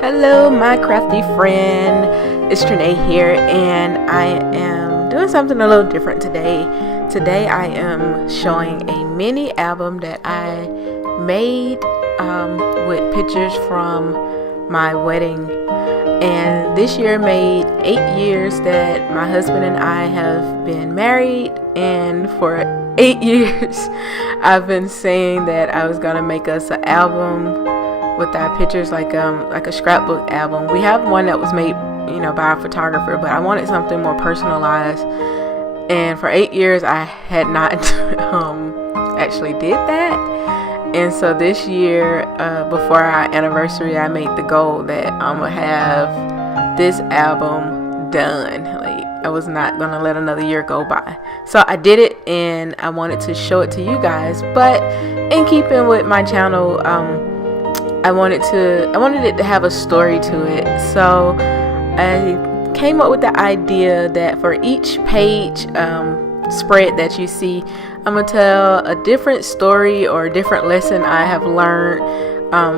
Hello, my crafty friend. It's Tranae here, and I am doing something a little different today. Today I am showing a mini album that I made with pictures from my wedding. And this year made 8 years that my husband and I have been married, and for 8 years I've been saying that I was gonna make us an album with our pictures, like a scrapbook album. We have one that was made, by a photographer, but I wanted something more personalized. And for 8 years I had not actually did that. And so this year, before our anniversary, I made the goal that I'm gonna have this album done. Like, I was not gonna let another year go by. So I did it, and I wanted to show it to you guys. But in keeping with my channel, I wanted it to have a story to it. So I came up with the idea that for each page spread that you see, I'm gonna tell a different story or a different lesson I have learned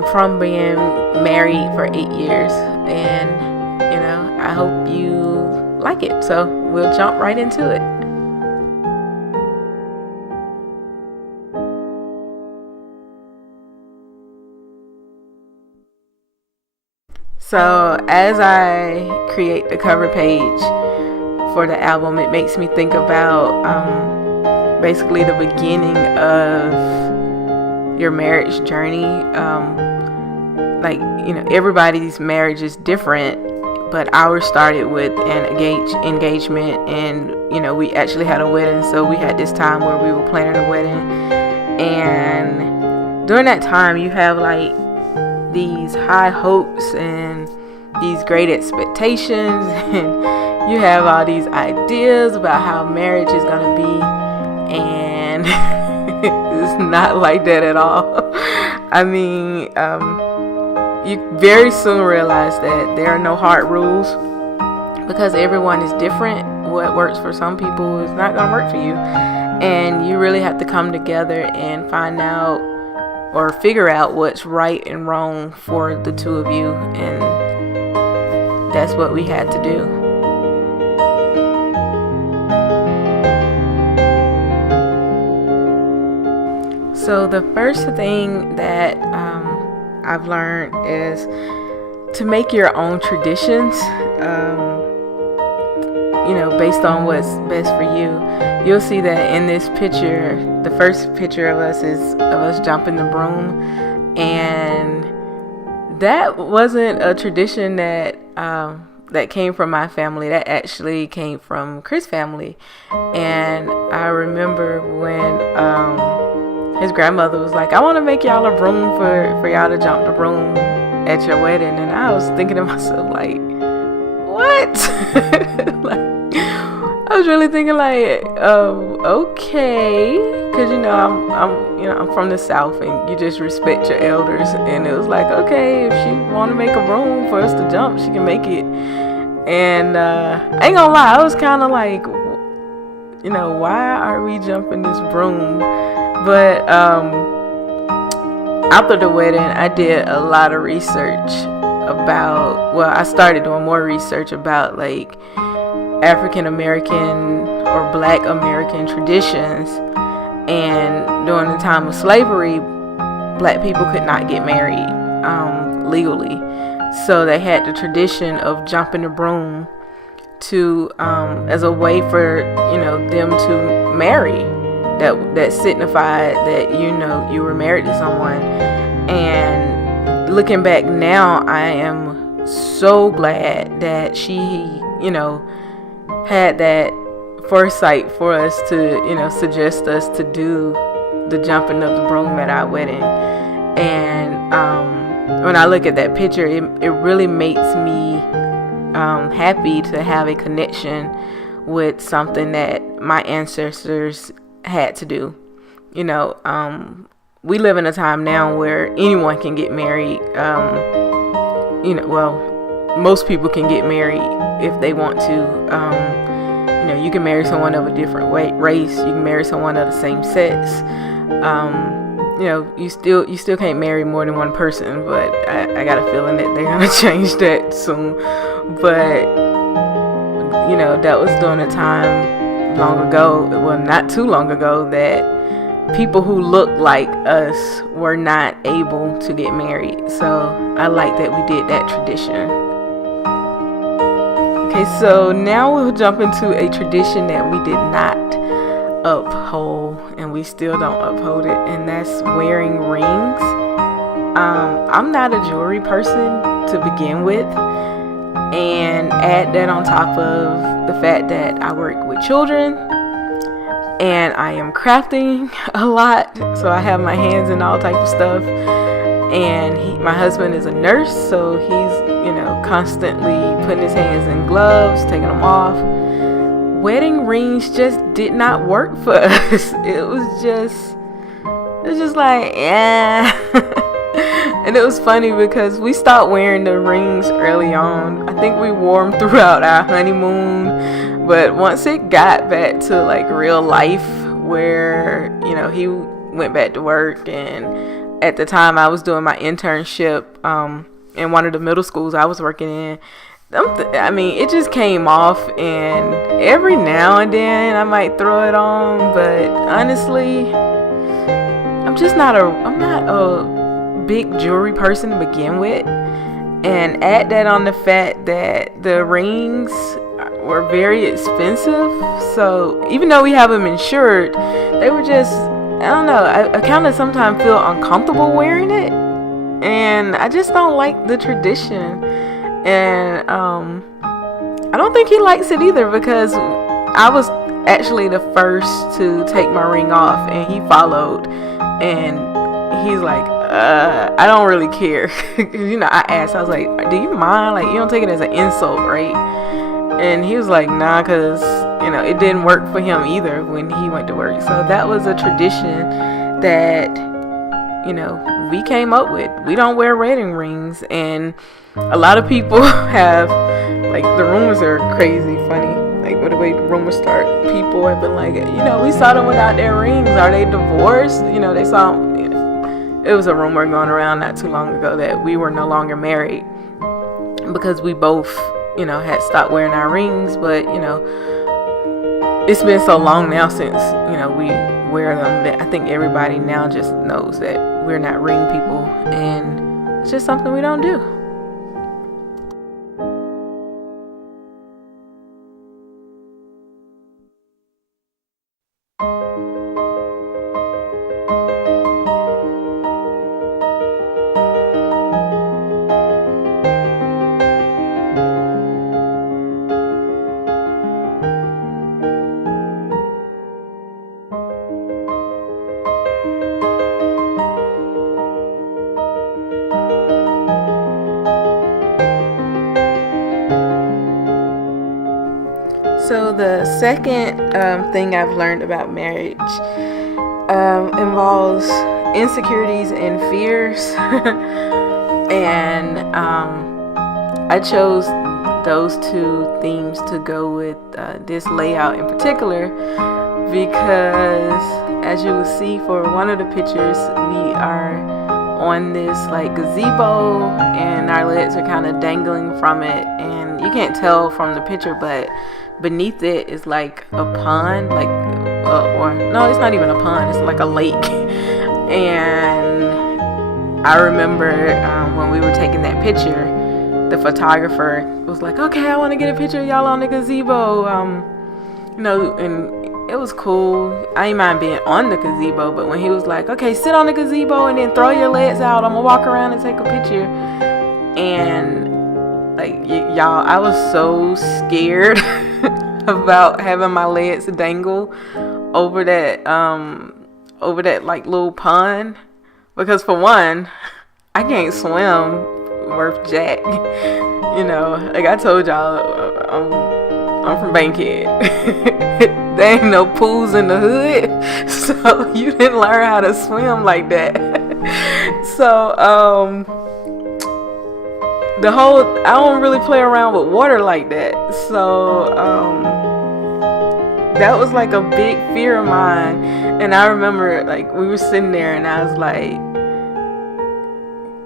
from being married for 8 years. And I hope you like it. So we'll jump right into it. So as I create the cover page for the album, it makes me think about basically the beginning of your marriage journey. Everybody's marriage is different, but ours started with an engagement, and we actually had a wedding. So we had this time where we were planning a wedding, and during that time you have like these high hopes and these great expectations, and you have all these ideas about how marriage is gonna be, and it's not like that at all. I mean, you very soon realize that there are no hard rules, because everyone is different. What works for some people is not gonna work for you, and you really have to come together and find out or figure out what's right and wrong for the two of you. And that's what we had to do. So the first thing that I've learned is to make your own traditions, based on what's best for you. You'll see that in this picture, the first picture of us is of us jumping the broom, and that wasn't a tradition that came from my family. That actually came from Chris' family. And I remember when his grandmother was like, I want to make y'all a broom for y'all to jump the broom at your wedding. And I was thinking to myself, like, what? I was really thinking like, okay, because I'm from the South, and you just respect your elders. And it was like, okay, if she want to make a broom for us to jump, she can make it. And I ain't gonna lie, I was kind of like, why are we jumping this broom? But after the wedding, I did a lot of research I started doing more research about like African American or Black American traditions. And during the time of slavery, Black people could not get married legally. So they had the tradition of jumping the broom to as a way for them to marry. That signified that you were married to someone. And looking back now, I am so glad that she had that foresight for us to suggest us to do the jumping of the broom at our wedding. And when I look at that picture, it really makes me happy to have a connection with something that my ancestors had to do. We live in a time now where anyone can get married. Most people can get married if they want to. You can marry someone of a different race. You can marry someone of the same sex. you still can't marry more than one person, but I got a feeling that they're gonna change that soon. But that was during a time long ago, well, not too long ago, that people who looked like us were not able to get married. So I like that we did that tradition. Okay, so now we'll jump into a tradition that we did not uphold, and we still don't uphold it, and that's wearing rings. I'm not a jewelry person to begin with, and add that on top of the fact that I work with children and I am crafting a lot, so I have my hands in all type of stuff. And my husband is a nurse, so he's constantly putting his hands in gloves, taking them off. Wedding rings just did not work for us. It was just like, yeah. And it was funny because we stopped wearing the rings early on. I think we wore them throughout our honeymoon, but once it got back to like real life, where he went back to work, and at the time I was doing my internship in one of the middle schools I was working in. It just came off, and every now and then I might throw it on, but honestly, I'm not a big jewelry person to begin with. And add that on the fact that the rings were very expensive, so even though we have them insured, they were just, I don't know, I kind of sometimes feel uncomfortable wearing it, and I just don't like the tradition. And I don't think he likes it either, because I was actually the first to take my ring off, and he followed, and he's like, I don't really care. I asked, I was like, do you mind? Like, you don't take it as an insult, right? And he was like, nah, because it didn't work for him either when he went to work. So that was a tradition that we came up with. We don't wear wedding rings, and a lot of people have, like, the rumors are crazy funny. Like, with the way rumors start, people have been like, we saw them without their rings. Are they divorced? They saw them. It was a rumor going around not too long ago that we were no longer married because we both, had stopped wearing our rings. But, it's been so long now since, we wear them, that I think everybody now just knows that we're not ring people, and it's just something we don't do. So the second thing I've learned about marriage involves insecurities and fears. And I chose those two themes to go with this layout in particular, because as you will see for one of the pictures, we are on this like gazebo, and our legs are kind of dangling from it, and you can't tell from the picture, but beneath it is like a pond, like or no, it's not even a pond, it's like a lake. And I remember when we were taking that picture, the photographer was like, okay, I want to get a picture of y'all on the gazebo, and it was cool. I didn't mind being on the gazebo, but when he was like, okay, sit on the gazebo and then throw your legs out, I'm gonna walk around and take a picture. And like, y'all, I was so scared about having my legs dangle over that like little pond, because for one, I can't swim worth jack. Like I told y'all, I'm from Bankhead. There ain't no pools in the hood, so you didn't learn how to swim like that. So I don't really play around with water like that. So that was like a big fear of mine. And I remember like we were sitting there and I was like,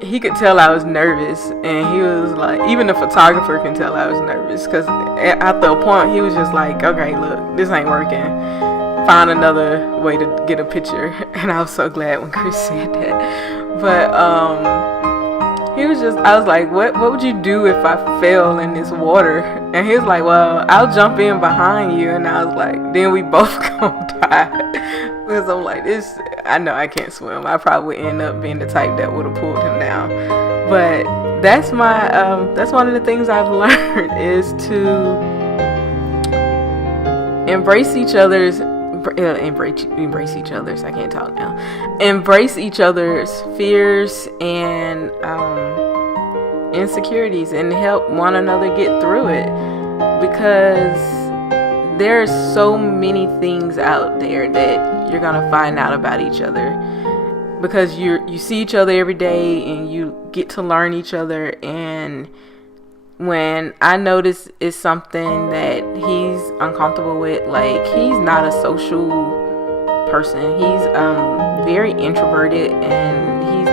he could tell I was nervous, and he was like, even the photographer can tell I was nervous, because after a point he was just like, okay, look, this ain't working, find another way to get a picture. And I was so glad when Chris said that. But he was just, I was like, what would you do if I fell in this water? And he was like, well, I'll jump in behind you. And I was like, then we both gonna die. Because I'm like, this, I know I can't swim. I probably would end up being the type that would have pulled him down. But that's my that's one of the things I've learned, is to embrace each other's embrace each other's, I can't talk now. Embrace each other's fears and insecurities, and help one another get through it, because there's so many things out there that you're gonna find out about each other, because you see each other every day and you get to learn each other. And when I notice it's something that he's uncomfortable with, like, he's not a social person. He's very introverted, and he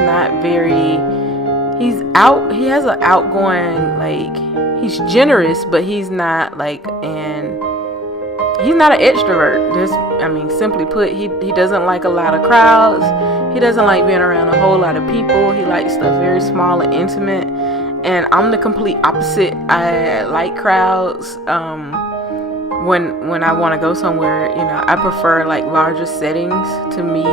has an outgoing, like, he's generous, but he's not like he's not an extrovert. Just, I mean, simply put, he doesn't like a lot of crowds. He doesn't like being around a whole lot of people. He likes stuff very small and intimate. And I'm the complete opposite. I like crowds. When I want to go somewhere, I prefer like larger settings. To me,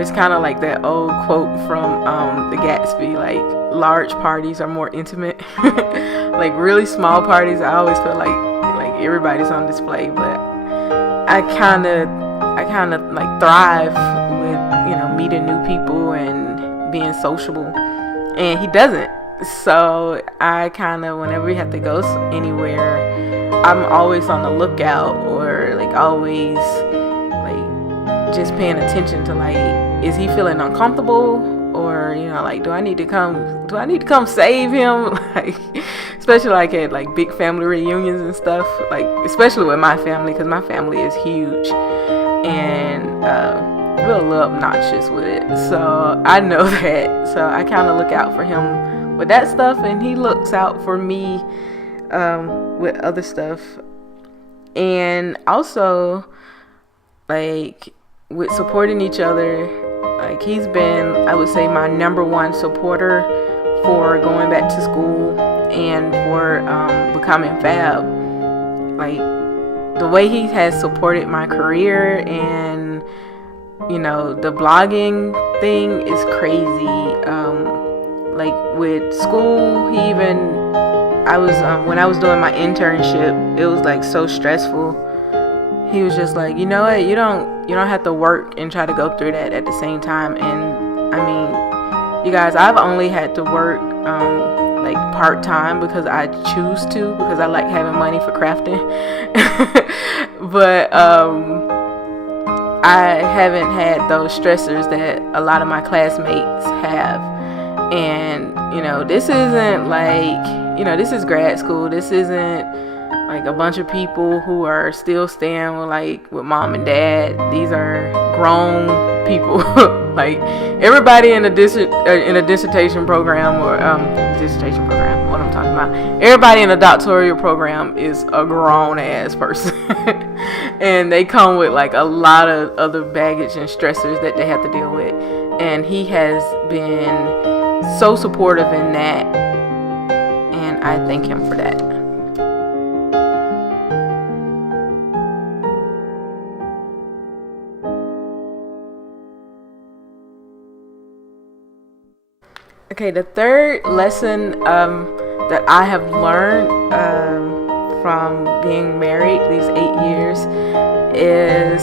it's kind of like that old quote from The Gatsby, like, large parties are more intimate. Like, really small parties, I always feel like everybody's on display. But I kind of like thrive with meeting new people and being sociable, and he doesn't. So I kind of, whenever we have to go anywhere, I'm always on the lookout, or like always like just paying attention to, like, is he feeling uncomfortable, or like, do I need to come save him? Like, especially like at like big family reunions and stuff, like especially with my family, because my family is huge, and we're a little obnoxious with it. So I know that, so I kind of look out for him with that stuff, and he looks out for me with other stuff. And also, like, with supporting each other, like, he's been, I would say, my number one supporter for going back to school and for becoming Fab. Like, the way he has supported my career, and the blogging thing is crazy. Like, with school, when I was doing my internship, it was like so stressful. He was just like, you know what, you don't have to work and try to go through that at the same time. And I mean, you guys, I've only had to work like part-time because I choose to, because I like having money for crafting. But I haven't had those stressors that a lot of my classmates have. And this isn't like, this is grad school. This isn't like a bunch of people who are still staying with mom and dad. These are grown people. Like, everybody in a dissertation program, or dissertation program, what I'm talking about, everybody in a doctoral program is a grown ass person. And they come with like a lot of other baggage and stressors that they have to deal with. And he has been so supportive in that, and I thank him for that. Okay, the third lesson that I have learned from being married these 8 years is,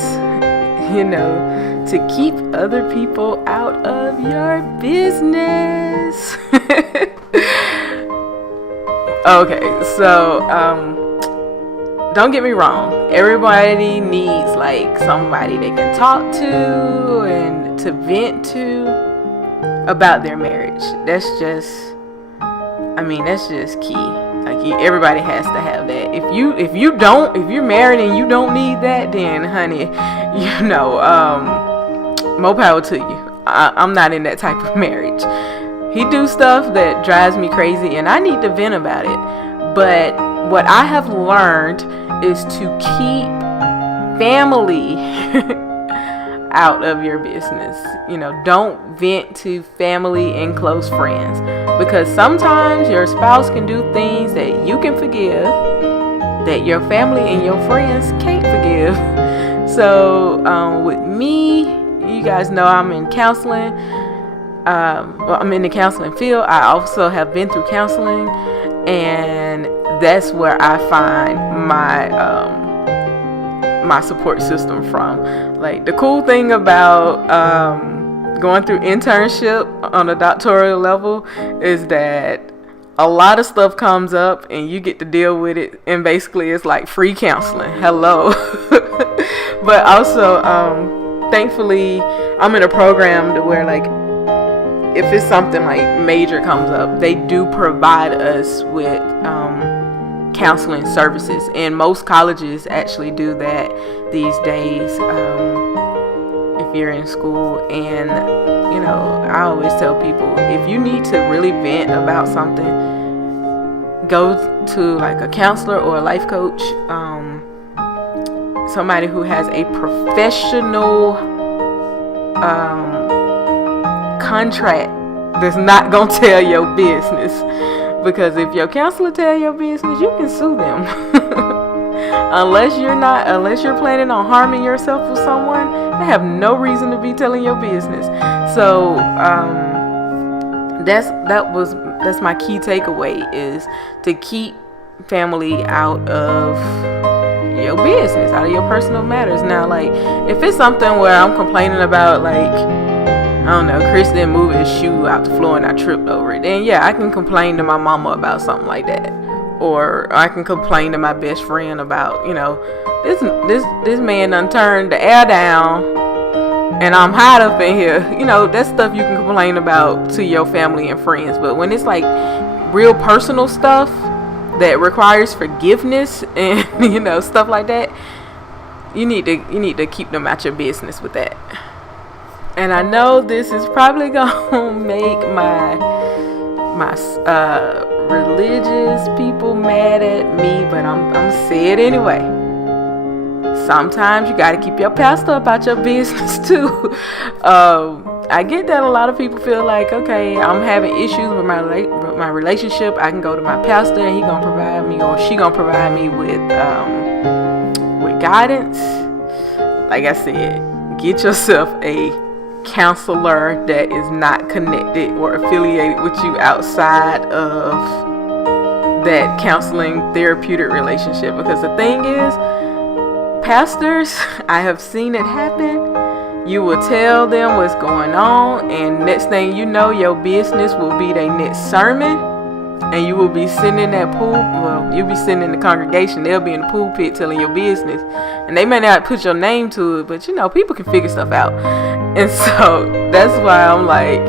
to keep other people out of your business. Okay, so don't get me wrong. Everybody needs like somebody they can talk to and to vent to about their marriage. That's just, I mean, that's just key. Like, everybody has to have that. If you're married and you don't need that, then honey, more power to you. I'm not in that type of marriage. He do stuff that drives me crazy and I need to vent about it. But what I have learned is to keep family out of your business. Don't vent to family and close friends, because sometimes your spouse can do things that you can forgive that your family and your friends can't forgive. So with me, you guys know I'm in counseling. I'm in the counseling field. I also have been through counseling, and that's where I find my support system from. Like, the cool thing about going through internship on a doctoral level is that a lot of stuff comes up and you get to deal with it, and basically it's like free counseling. Hello. But also thankfully I'm in a program to where, like, if it's something like major comes up, they do provide us with counseling services, and most colleges actually do that these days. If you're in school, and I always tell people, if you need to really vent about something, go to like a counselor or a life coach, somebody who has a professional contract that's not gonna tell your business. Because if your counselor tell your business, you can sue them. unless you're planning on harming yourself with someone, they have no reason to be telling your business. So that's my key takeaway, is to keep family out of your business, out of your personal matters. Now, like, if it's something where I'm complaining about, like, I don't know, Chris didn't move his shoe out the floor and I tripped over it, then yeah, I can complain to my mama about something like that. Or I can complain to my best friend about, this man done turned the air down and I'm hot up in here. That's stuff you can complain about to your family and friends. But when it's like real personal stuff that requires forgiveness and stuff like that, you need to keep them out your business with that. And I know this is probably gonna make my religious people mad at me, but I'm say it anyway. Sometimes you gotta keep your pastor about your business too. I get that a lot of people feel like, okay, I'm having issues with my relationship, I can go to my pastor and he gonna provide me, or she gonna provide me with guidance. Like I said, get yourself a counselor that is not connected or affiliated with you outside of that counseling therapeutic relationship. Because the thing is, pastors, I have seen it happen. You will tell them what's going on, and next thing you know, your business will be their next sermon, and you will be sitting in that pool. Well, you'll be sitting in the congregation, they'll be in the pulpit telling your business, and they may not put your name to it, but people can figure stuff out. And so that's why I'm like,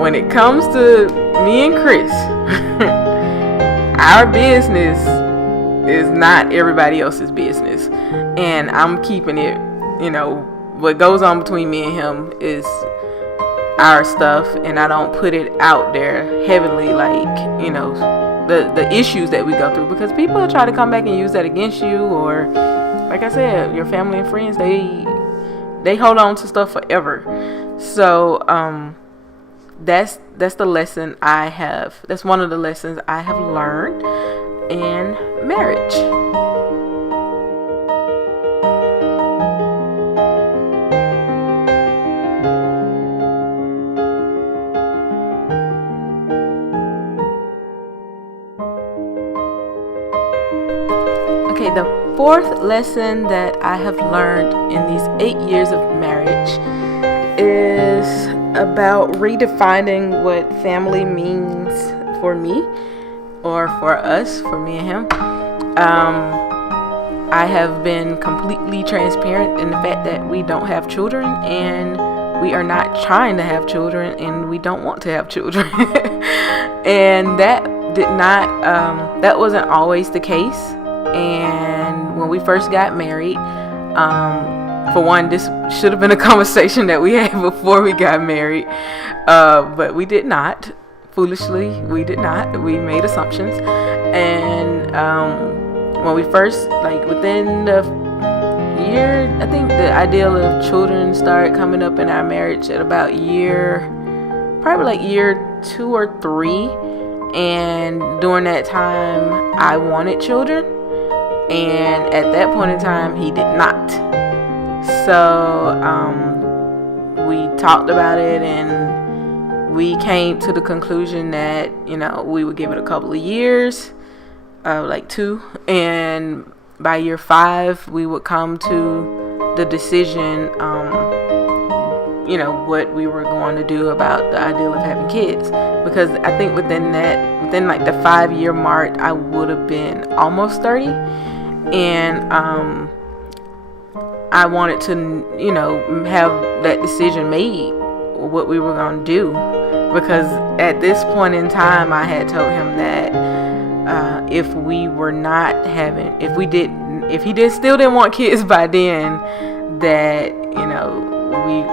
when it comes to me and Chris, our business is not everybody else's business, and I'm keeping it, what goes on between me and him is our stuff, and I don't put it out there heavily, like, the issues that we go through, because people will try to come back and use that against you, or like I said, your family and friends, they hold on to stuff forever. So that's the lesson I have. That's one of the lessons I have learned in marriage. Okay, the fourth lesson that I have learned in these 8 years of marriage is about redefining what family means for me, or for us, for me and him. I have been completely transparent in the fact that we don't have children, and we are not trying to have children, and we don't want to have children. And did not, that wasn't always the case. And when we first got married, for one, this should have been a conversation that we had before we got married, but we did not. Foolishly, we did not. We made assumptions. And when we first, like within the year, I think the ideal of children started coming up in our marriage at about probably like year 2 or 3. And during that time, I wanted children. And at that point in time, he did not. So we talked about it, and we came to the conclusion that, we would give it a couple of years, like 2. And by year 5, we would come to the decision, what we were going to do about the ideal of having kids. Because I think within like the 5-year mark, I would have been almost 30. And I wanted to, have that decision made, what we were going to do. Because at this point in time, I had told him that if he still didn't want kids by then, that,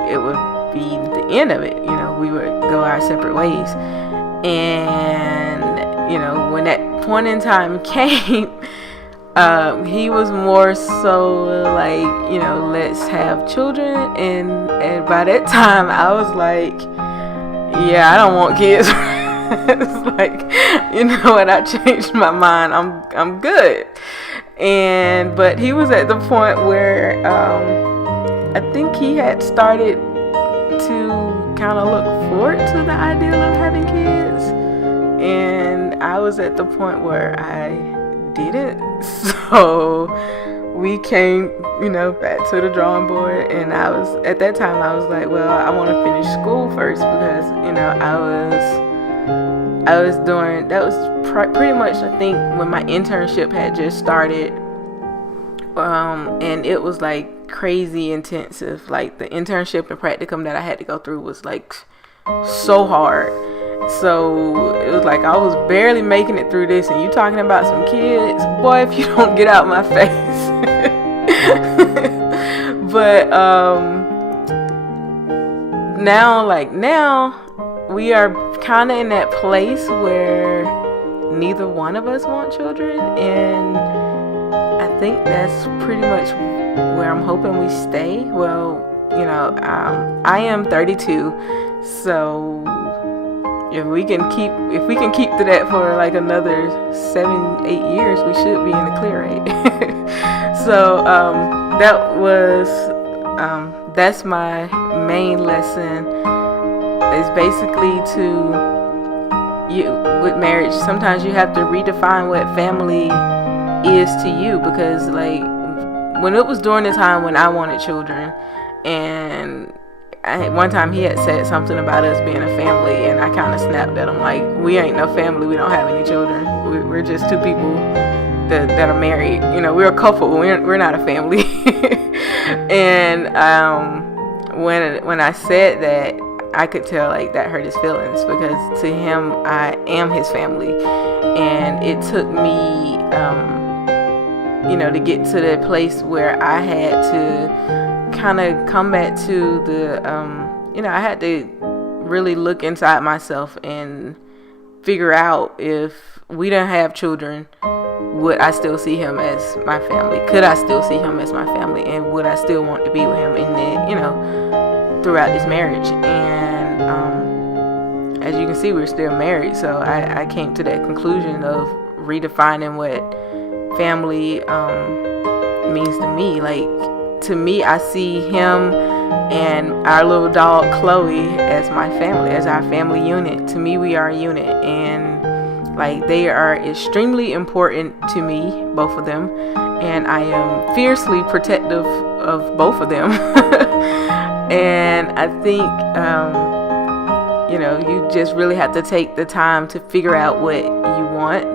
it would be the end of it. We would go our separate ways. And, when that point in time came, he was more so like, let's have children. And by that time, I was like, yeah, I don't want kids. It's like, what, I changed my mind. I'm good. But he was at the point where I think he had started to kind of look forward to the ideal of having kids, and I was at the point where I didn't. So we came, back to the drawing board, and at that time I was like, well, I want to finish school first, because I was doing, that was pretty much, I think, when my internship had just started, and it was like crazy intensive. Like the internship and practicum that I had to go through was like so hard. So it was like I was barely making it through this, and you talking about some kids, boy, if you don't get out my face. But now we are kind of in that place where neither one of us want children, and I think that's pretty much where I'm hoping we stay. Well, I am 32, so if we can keep to that for like another 7-8 years, we should be in the clear, right? So that's my main lesson, is basically with marriage, sometimes you have to redefine what family is to you. Because like when it was during the time when I wanted children, and one time he had said something about us being a family, and I kind of snapped at him like, we ain't no family, we don't have any children, we're just 2 people that are married. We're a couple, we're not a family. And when I said that, I could tell like that hurt his feelings, because to him I am his family, and it took me to get to that place where I had to kind of come back to the I had to really look inside myself and figure out, if we didn't have children, would I still see him as my family? Could I still see him as my family? And would I still want to be with him in the, throughout this marriage? And as you can see, we're still married. So I came to that conclusion of redefining what family means to me. Like, to me, I see him and our little dog Chloe as my family, as our family unit. To me, we are a unit, and like they are extremely important to me, both of them, and I am fiercely protective of both of them. And I think you just really have to take the time to figure out what you want,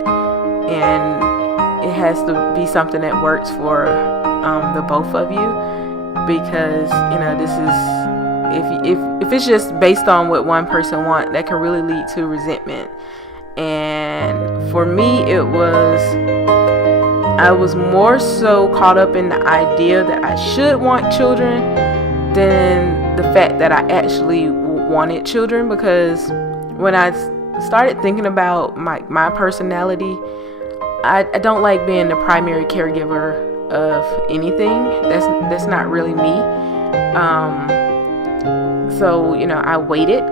and it has to be something that works for the both of you, because this is, if it's just based on what one person wants, that can really lead to resentment. And for me, I was more so caught up in the idea that I should want children than the fact that I actually wanted children, because when I started thinking about my personality, I don't like being the primary caregiver of anything. That's not really me. So I waited,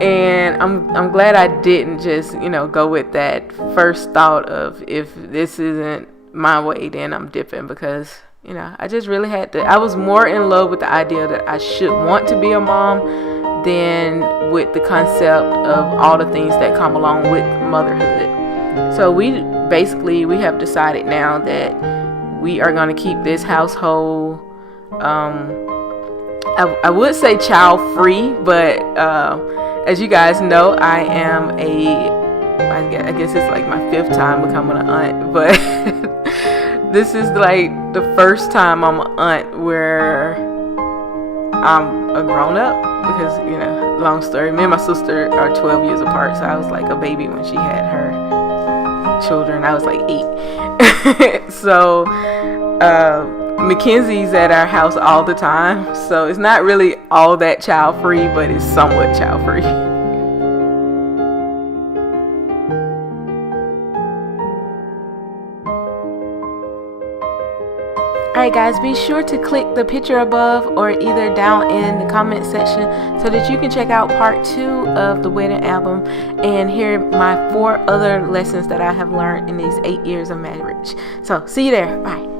and I'm glad I didn't just go with that first thought of, if this isn't my way, then I'm dipping, because I just really had to. I was more in love with the idea that I should want to be a mom than with the concept of all the things that come along with motherhood. So we have decided now that we are going to keep this household, I would say child free, but as you guys know, I guess it's like my 5th time becoming an aunt, but this is like the first time I'm an aunt where I'm a grown up, because long story, me and my sister are 12 years apart, so I was like a baby when she had her children. I was like 8. So Mackenzie's at our house all the time, so it's not really all that child free, but it's somewhat child free. Alright guys, be sure to click the picture above or either down in the comment section so that you can check out part 2 of the wedding album and hear my 4 other lessons that I have learned in these 8 years of marriage. So see you there. Bye.